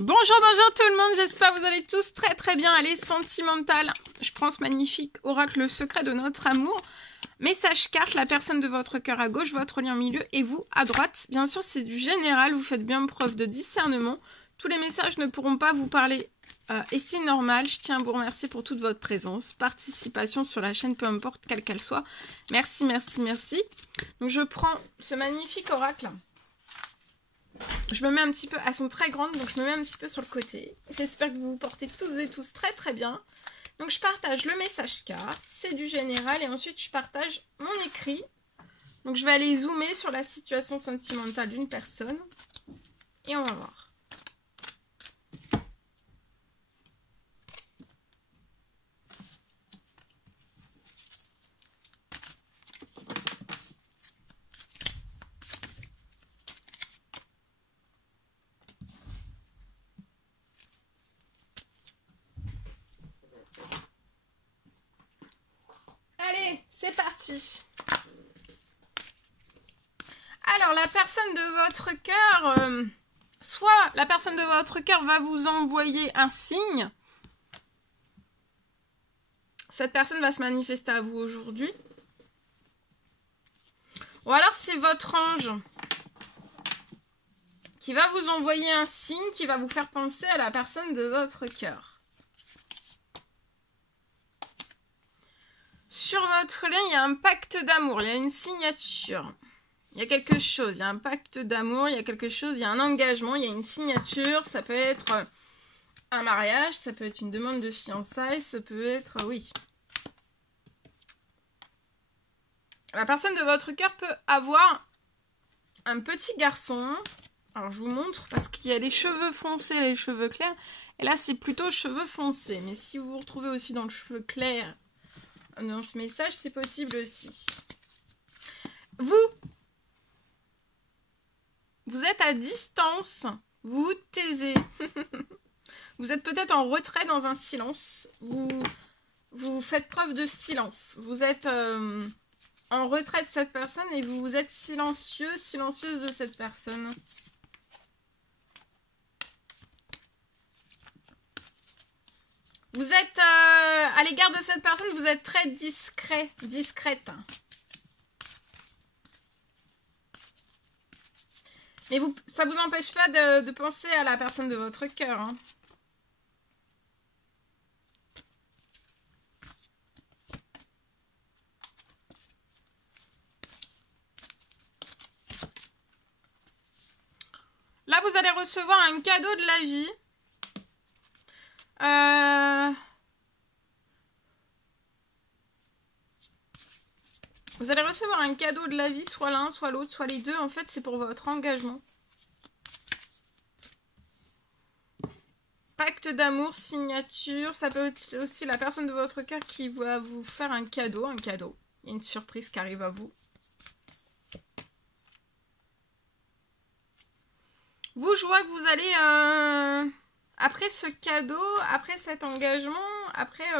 Bonjour tout le monde, j'espère que vous allez tous très bien. Allez, sentimental, je prends ce magnifique oracle, le secret de notre amour. Message carte, la personne de votre cœur à gauche, votre lien au milieu et vous à droite. Bien sûr, c'est du général, vous faites bien preuve de discernement. Tous les messages ne pourront pas vous parler et c'est normal. Je tiens à vous remercier pour toute votre présence, participation sur la chaîne, peu importe quelle qu'elle soit. Merci. Donc je prends ce magnifique oracle. Je me mets un petit peu, elles sont très grandes, donc je me mets un petit peu sur le côté. J'espère que vous vous portez toutes et tous très bien. Donc je partage le message carte, c'est du général, et ensuite je partage mon écrit. Donc je vais aller zoomer sur la situation sentimentale d'une personne, et on va voir. Allez, c'est parti. Alors, la personne de votre cœur, soit la personne de votre cœur va vous envoyer un signe. Cette personne va se manifester à vous aujourd'hui. Ou alors, c'est votre ange qui va vous envoyer un signe qui va vous faire penser à la personne de votre cœur. Sur votre lien, il y a un pacte d'amour, il y a une signature. Il y a quelque chose, il y a un pacte d'amour, il y a quelque chose, il y a un engagement, il y a une signature. Ça peut être un mariage, ça peut être une demande de fiançailles, ça peut être, oui. La personne de votre cœur peut avoir un petit garçon. Alors, je vous montre parce qu'il y a les cheveux foncés, les cheveux clairs. Et là, c'est plutôt cheveux foncés. Mais si vous vous retrouvez aussi dans le cheveu clair dans ce message, c'est possible aussi. Vous êtes à distance, vous vous taisez. Vous êtes peut-être en retrait dans un silence. Vous faites preuve de silence. Vous êtes en retrait de cette personne et vous êtes silencieuse de cette personne. Vous êtes à l'égard de cette personne, vous êtes très discrète. Mais ça ne vous empêche pas de penser à la personne de votre cœur. Hein. Là, vous allez recevoir un cadeau de la vie. Vous allez recevoir un cadeau de la vie, soit l'un, soit l'autre, soit les deux. En fait, c'est pour votre engagement. Pacte d'amour, signature. Ça peut être aussi la personne de votre cœur qui va vous faire un cadeau. Il y a une surprise qui arrive à vous. Vous, je vois que vous allez... après ce cadeau, après cet engagement, après...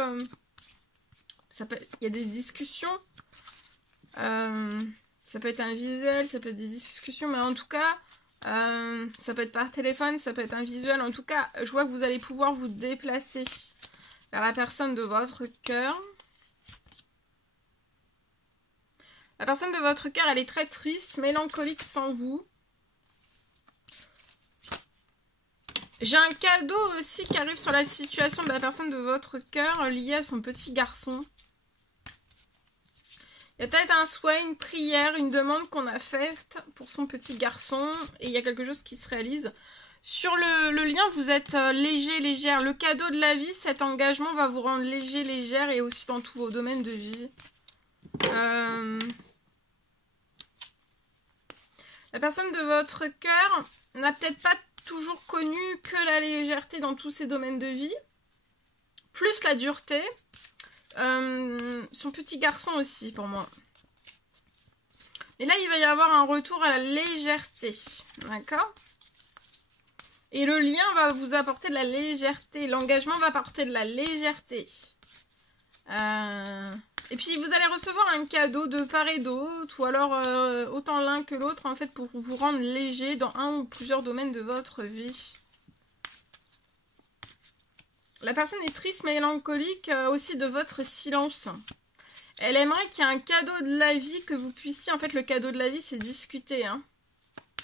il y a des discussions. Ça peut être un visuel, ça peut être des discussions, mais en tout cas, ça peut être par téléphone, ça peut être un visuel. En tout cas, je vois que vous allez pouvoir vous déplacer vers la personne de votre cœur. La personne de votre cœur, elle est très triste, mélancolique sans vous. J'ai un cadeau aussi qui arrive sur la situation de la personne de votre cœur lié à son petit garçon. Il y a peut-être un souhait, une prière, une demande qu'on a faite pour son petit garçon et il y a quelque chose qui se réalise. Sur le lien, vous êtes léger, légère. Le cadeau de la vie, cet engagement va vous rendre léger, légère et aussi dans tous vos domaines de vie. La personne de votre cœur n'a peut-être pas toujours connu que la légèreté dans tous ses domaines de vie, plus la dureté. Son petit garçon aussi pour moi. Et là il va y avoir un retour à la légèreté, d'accord? Et le lien va vous apporter de la légèreté, l'engagement va apporter de la légèreté. Et puis vous allez recevoir un cadeau de part et d'autre, ou alors autant l'un que l'autre en fait pour vous rendre léger dans un ou plusieurs domaines de votre vie. La personne est triste, mélancolique aussi de votre silence. Elle aimerait qu'il y ait un cadeau de la vie, que vous puissiez... En fait, le cadeau de la vie, c'est discuter. Hein.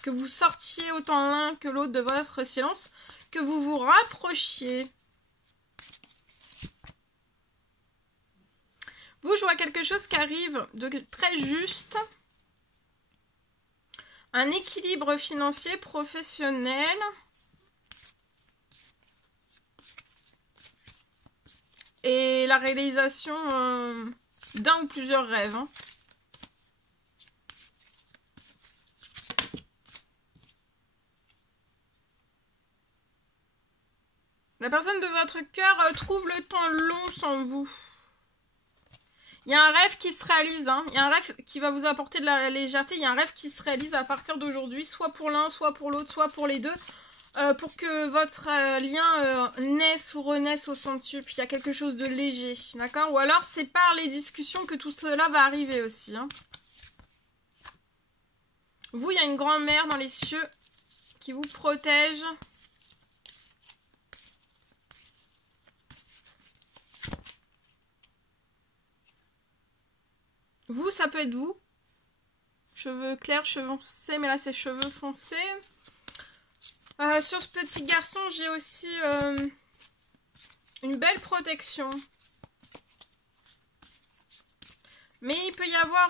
Que vous sortiez autant l'un que l'autre de votre silence. Que vous vous rapprochiez. Vous, je vois quelque chose qui arrive de très juste. Un équilibre financier, professionnel. Et la réalisation d'un ou plusieurs rêves. Hein. La personne de votre cœur trouve le temps long sans vous. Il y a un rêve qui se réalise. Hein. Il y a un rêve qui va vous apporter de la légèreté. Il y a un rêve qui se réalise à partir d'aujourd'hui. Soit pour l'un, soit pour l'autre, soit pour les deux. Pour que votre lien naisse ou renaisse au centuple. Il y a quelque chose de léger. D'accord? Ou alors c'est par les discussions que tout cela va arriver aussi. Hein. Vous, il y a une grand-mère dans les cieux qui vous protège. Vous, ça peut être vous. Cheveux clairs, cheveux foncés, mais là c'est cheveux foncés. Sur ce petit garçon, j'ai aussi une belle protection. Mais il peut y avoir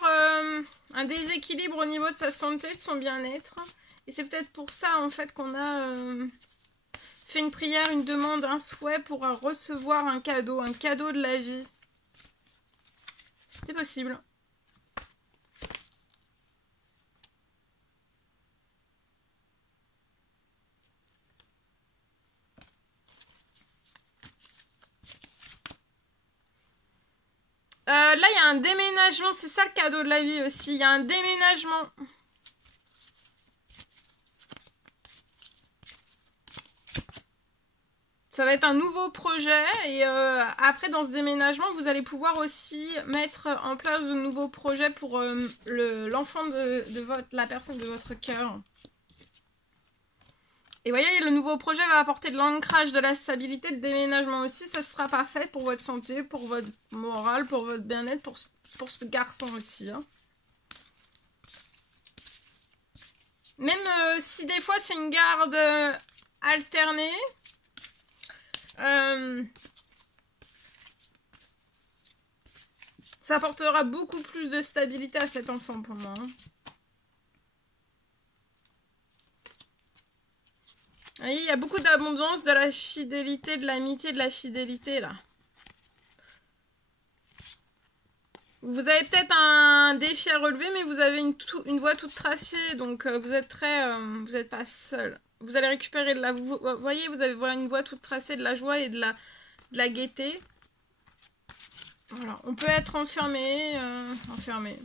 un déséquilibre au niveau de sa santé, de son bien-être. Et c'est peut-être pour ça en fait qu'on a fait une prière, une demande, un souhait pour recevoir un cadeau de la vie. C'est possible. Là, il y a un déménagement. C'est ça le cadeau de la vie aussi. Il y a un déménagement. Ça va être un nouveau projet. Et après, dans ce déménagement, vous allez pouvoir aussi mettre en place de nouveaux projets pour l'enfant de la personne de votre cœur. Et vous voyez, le nouveau projet va apporter de l'ancrage, de la stabilité, de déménagement aussi. Ça sera parfait pour votre santé, pour votre morale, pour votre bien-être, pour ce garçon aussi. Hein. Même si des fois c'est une garde alternée, ça apportera beaucoup plus de stabilité à cet enfant pour moi. Hein. Oui, il y a beaucoup d'abondance, de la fidélité, de l'amitié, de la fidélité là. Vous avez peut-être un défi à relever, mais vous avez une voie toute tracée, donc vous êtes vous n'êtes pas seul. Vous allez récupérer de la... Vous voyez, vous avez une voie toute tracée, de la joie et de la gaieté. Voilà, on peut être enfermé, enfermé.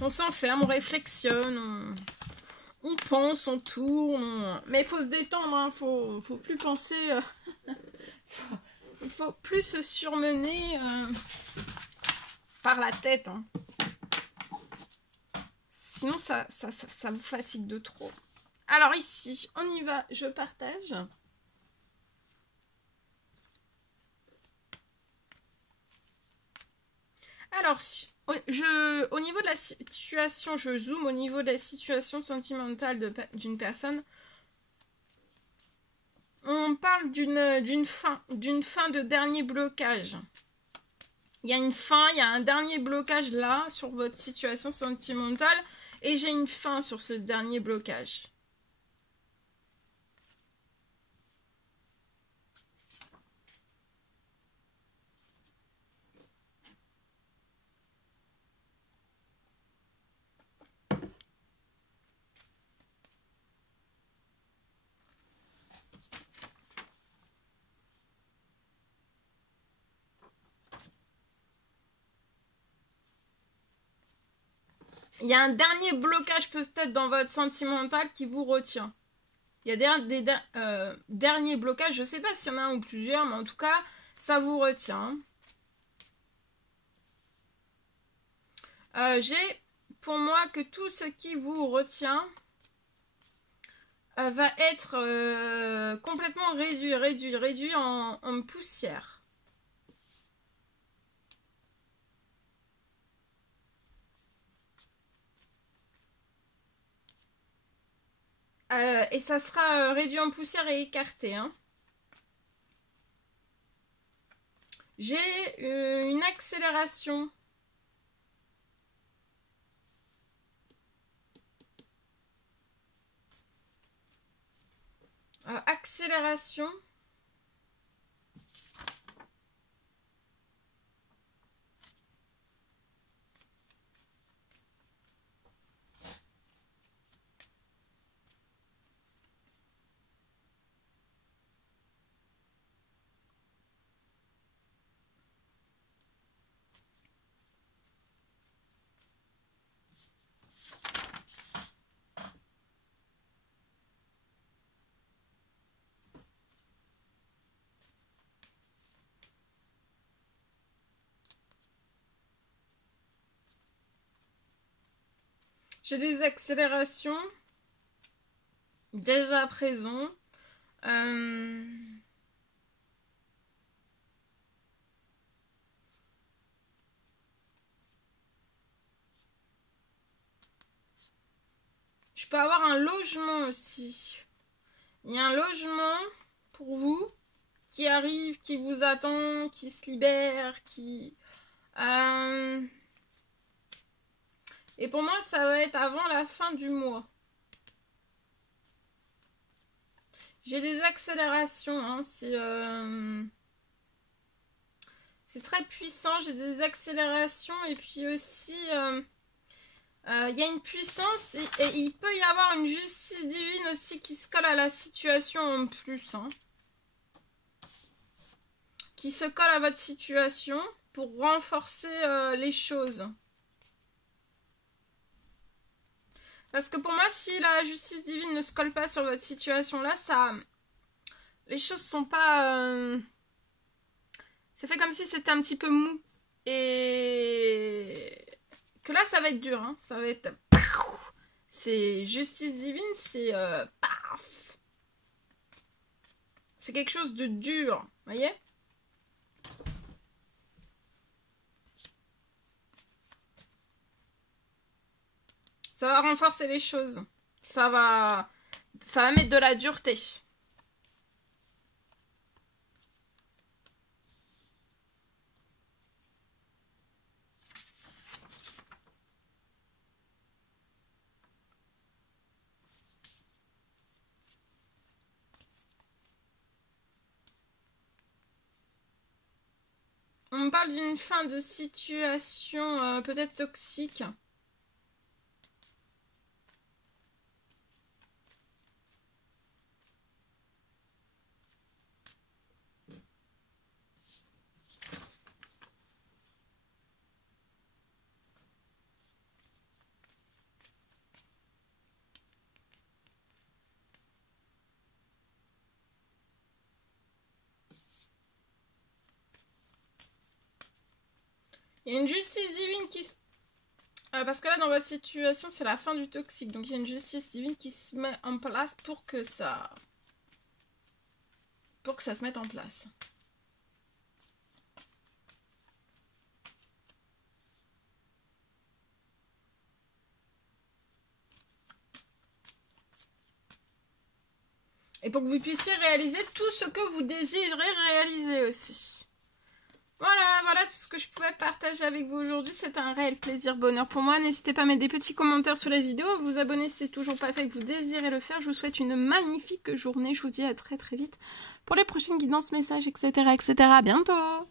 On s'enferme, on réflexionne, on pense, on tourne. Mais il faut se détendre, hein, faut plus penser... Il faut plus se surmener par la tête. Hein. Sinon, ça vous fatigue de trop. Alors ici, on y va, je partage. Alors, au niveau de la situation, je zoome au niveau de la situation sentimentale d'une personne. On parle d'une fin de dernier blocage. Il y a une fin, il y a un dernier blocage là sur votre situation sentimentale et j'ai une fin sur ce dernier blocage. Il y a un dernier blocage peut-être dans votre sentimental qui vous retient. Il y a des derniers blocages, je ne sais pas s'il y en a un ou plusieurs, mais en tout cas, ça vous retient. J'ai pour moi que tout ce qui vous retient, va être complètement réduit en poussière. Et ça sera réduit en poussière et écarté. Hein. J'ai une accélération. Accélération. J'ai des accélérations dès à présent. Je peux avoir un logement aussi. Il y a un logement pour vous qui arrive, qui vous attend, qui se libère, qui... Et pour moi, ça va être avant la fin du mois. J'ai des accélérations, hein, c'est très puissant. J'ai des accélérations et puis aussi, il y a une puissance et il peut y avoir une justice divine aussi qui se colle à la situation en plus. Hein, qui se colle à votre situation pour renforcer les choses. Parce que pour moi, si la justice divine ne se colle pas sur votre situation là, les choses sont pas... C'est fait comme si c'était un petit peu mou. Et que là, ça va être dur. Hein. Ça va être... C'est justice divine, c'est... Paf. C'est quelque chose de dur. Vous voyez ? Ça va renforcer les choses. Ça va mettre de la dureté. On parle d'une fin de situation peut-être toxique. Il y a une justice divine qui... parce que là, dans votre situation, c'est la fin du toxique. Donc, il y a une justice divine qui se met en place pour que ça se mette en place. Et pour que vous puissiez réaliser tout ce que vous désirez réaliser aussi. Voilà tout ce que je pouvais partager avec vous aujourd'hui. C'est un réel plaisir, bonheur pour moi. N'hésitez pas à mettre des petits commentaires sous la vidéo. Vous abonner si c'est toujours pas fait et que vous désirez le faire. Je vous souhaite une magnifique journée. Je vous dis à très très vite pour les prochaines guidances, messages, etc. etc. À bientôt!